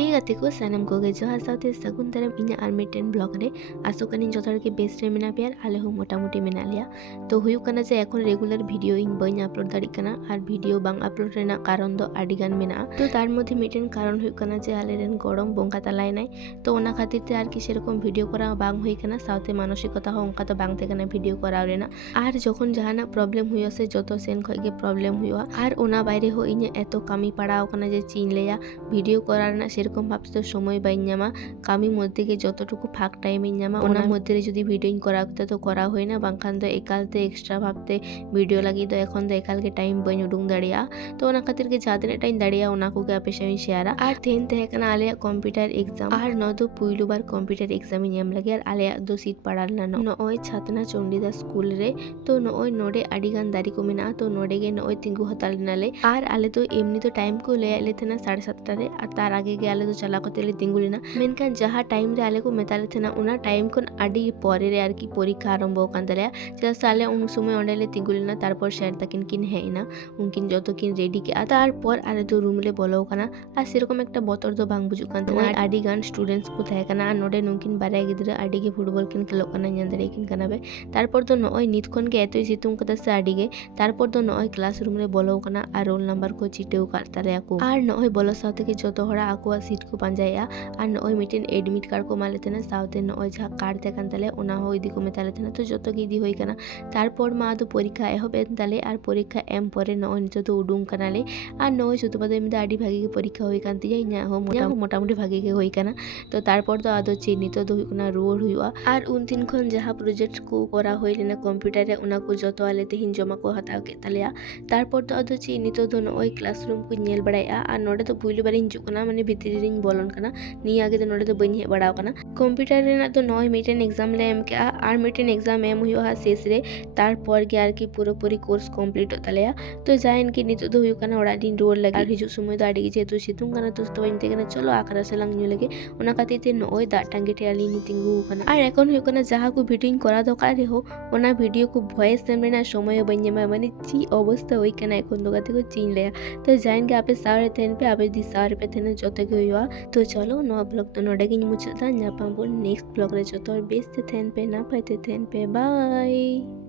हे गाते को सानम को गे जोहार साथे सगुन तरम इन्या आर मिटेन ब्लॉग रे आसोकानी जोथार के बेस्ट रे मेना पेयर आले हो मोटामुटी मेना लिया तो हुयु कना जे एखन रेगुलर भिडियो इन बइन अपलोड दाड़ी कना आर भिडियो बांग अपलोड रेना कारण दो आडी गान मेना तो तार मध्ये मिटेन कारण हुयु कना जे आले रेन गरम बंगा तलाय नाय तो ओना खातिर ते आर कि सेरकम भिडियो करा बांग हुई कना साथे मानसिकता हो ओंका तो बांग ते कना भिडियो करा रेना आर जखन जहाना प्रॉब्लम हुयो से जतो सेन खय गे प्रॉब्लम हुयो आर ओना बाइरे हो इन्या एतो कामी पड़ाव कना जे चीन लेया भिडियो करा रेना সেরকম ভাবতে তো সময় বাইন নামা কামির মধ্যে গিয়ে যতটুকু ফাঁক টাইমিং নামা ওনার মধ্যে যদি ভিডিও করা তো করা হয় না বাংখান তো একালতে এক্সট্রা ভাবতে ভিডিও লাগি তো এখন তো একালকে টাইম বাইন উডুং দাঁড়িয়া তো ওনা খাतिर के जादने टाइम दाड़िया ओना को के आपे सेमी शेयरा आर थेन तहे कना आले कंप्यूटर एग्जाम आर न दो पुइलु बार कंप्यूटर एग्जाम एम लगे आर आले दो सीट पड़ाल ना न ओय छातना चंडीदास स्कूल रे तो न ओय नोडे आडी गान दारी को मेना तो नोडे गे न ओय तिंगु हताल नाले आर आले तो एमनी तो टाइम को ले आले थे ना 7:30 रे आर तार आगे गे आले तो चला को तेले तिंगुलिना मेनकान जहाँ टाइम रे आले को मेताले थे ना उना टाइम को आडी परे रे आर की परीक्षा आरंभ कान तले चला साले उन समय ओंडेले तिंगुलिना तारपर शेयर तकिन किन हेइना उनकिन जतो किन रेडी के तारपर आले तो रूम ले बोलो काना आ सेरकम एकटा बतर दो बांग बुजु कान तले आडी गान स्टूडेंट्स को थाय काना आ नोडे नुकिन बारे गिदरा आडी के फुटबॉल किन खेलो काना ñandare किन काना बे तारपर तो नय नित खन के एतोy सितुंग कता से आडी गे तारपर तो नय क्लास रूम रे बोलो काना आ रोल नंबर को चिटेव का ताले आको आर नय बोलो साथे के जतो हड़ा आको सीट को पांजाया आर नय मिटेन एडमिट कार्ड को माले थे ना साथे नय जा कार्ड ते कान तले ओना हो इदी को मेताले थे ना तो जतो गे इदी होई काना तारपर मा तो परीक्षा एहबेन तले आर परीक्षा एम परे नय नितो तो उडुंग कानाले आर नय जतो बदे मिदा आडी भागी के परीक्षा होई कान तिया इना हो मोटामुटी भागी के होई काना तो तारपर तो आदो चे नितो तो हुकना रोड हुआ आर उन दिन खन जहा प्रोजेक्ट को करा होई लेना कंप्यूटर रे ओना को जतो आले ते हिन जमा को हताव के तलेया तारपर तो आदो चे नितो तो नय क्लासरूम को नेल बड़ाया आर नोडे तो पुइलु बारे हिजु कना माने भितरी रिन बोलन कना नि आगे तो नोडे तो बइन हे बड़ाव कना कंप्यूटर रे ना तो नय मिटेन एग्जाम ले एम के आर मिटेन एग्जाम एम हुयो हा शेष रे तारपर के आर की पूरी कोर्स कंप्लीट होतलेया तो जाइन के नितो तो हुयो कना ओडा दिन रोड लगे आर हिजु समय तो आडी जे तो सितुंग कना तो बइन ते कना चलो आकरा से लंग लगे ओना खातिर ते नय दा टांगे टे आली नि तिंगु कना आर এখন हुयो कना जहा को भिडियो करा दरकार रे हो ओना भिडियो को वॉइस एम रे ना समय बइन मा माने ची अवस्था होई कना এখন तो गाते को चीन लेया तो जाइन के आपे सारे थेन पे आपे दी सारे पे थेन जते के हुआ तो चलो नो ब्लॉग तो नोडे के मुचता न्यापा बोल नेक्स्ट ब्लॉग रे जतो बेस्ट थेन पे ना पाते थेन पे बाय।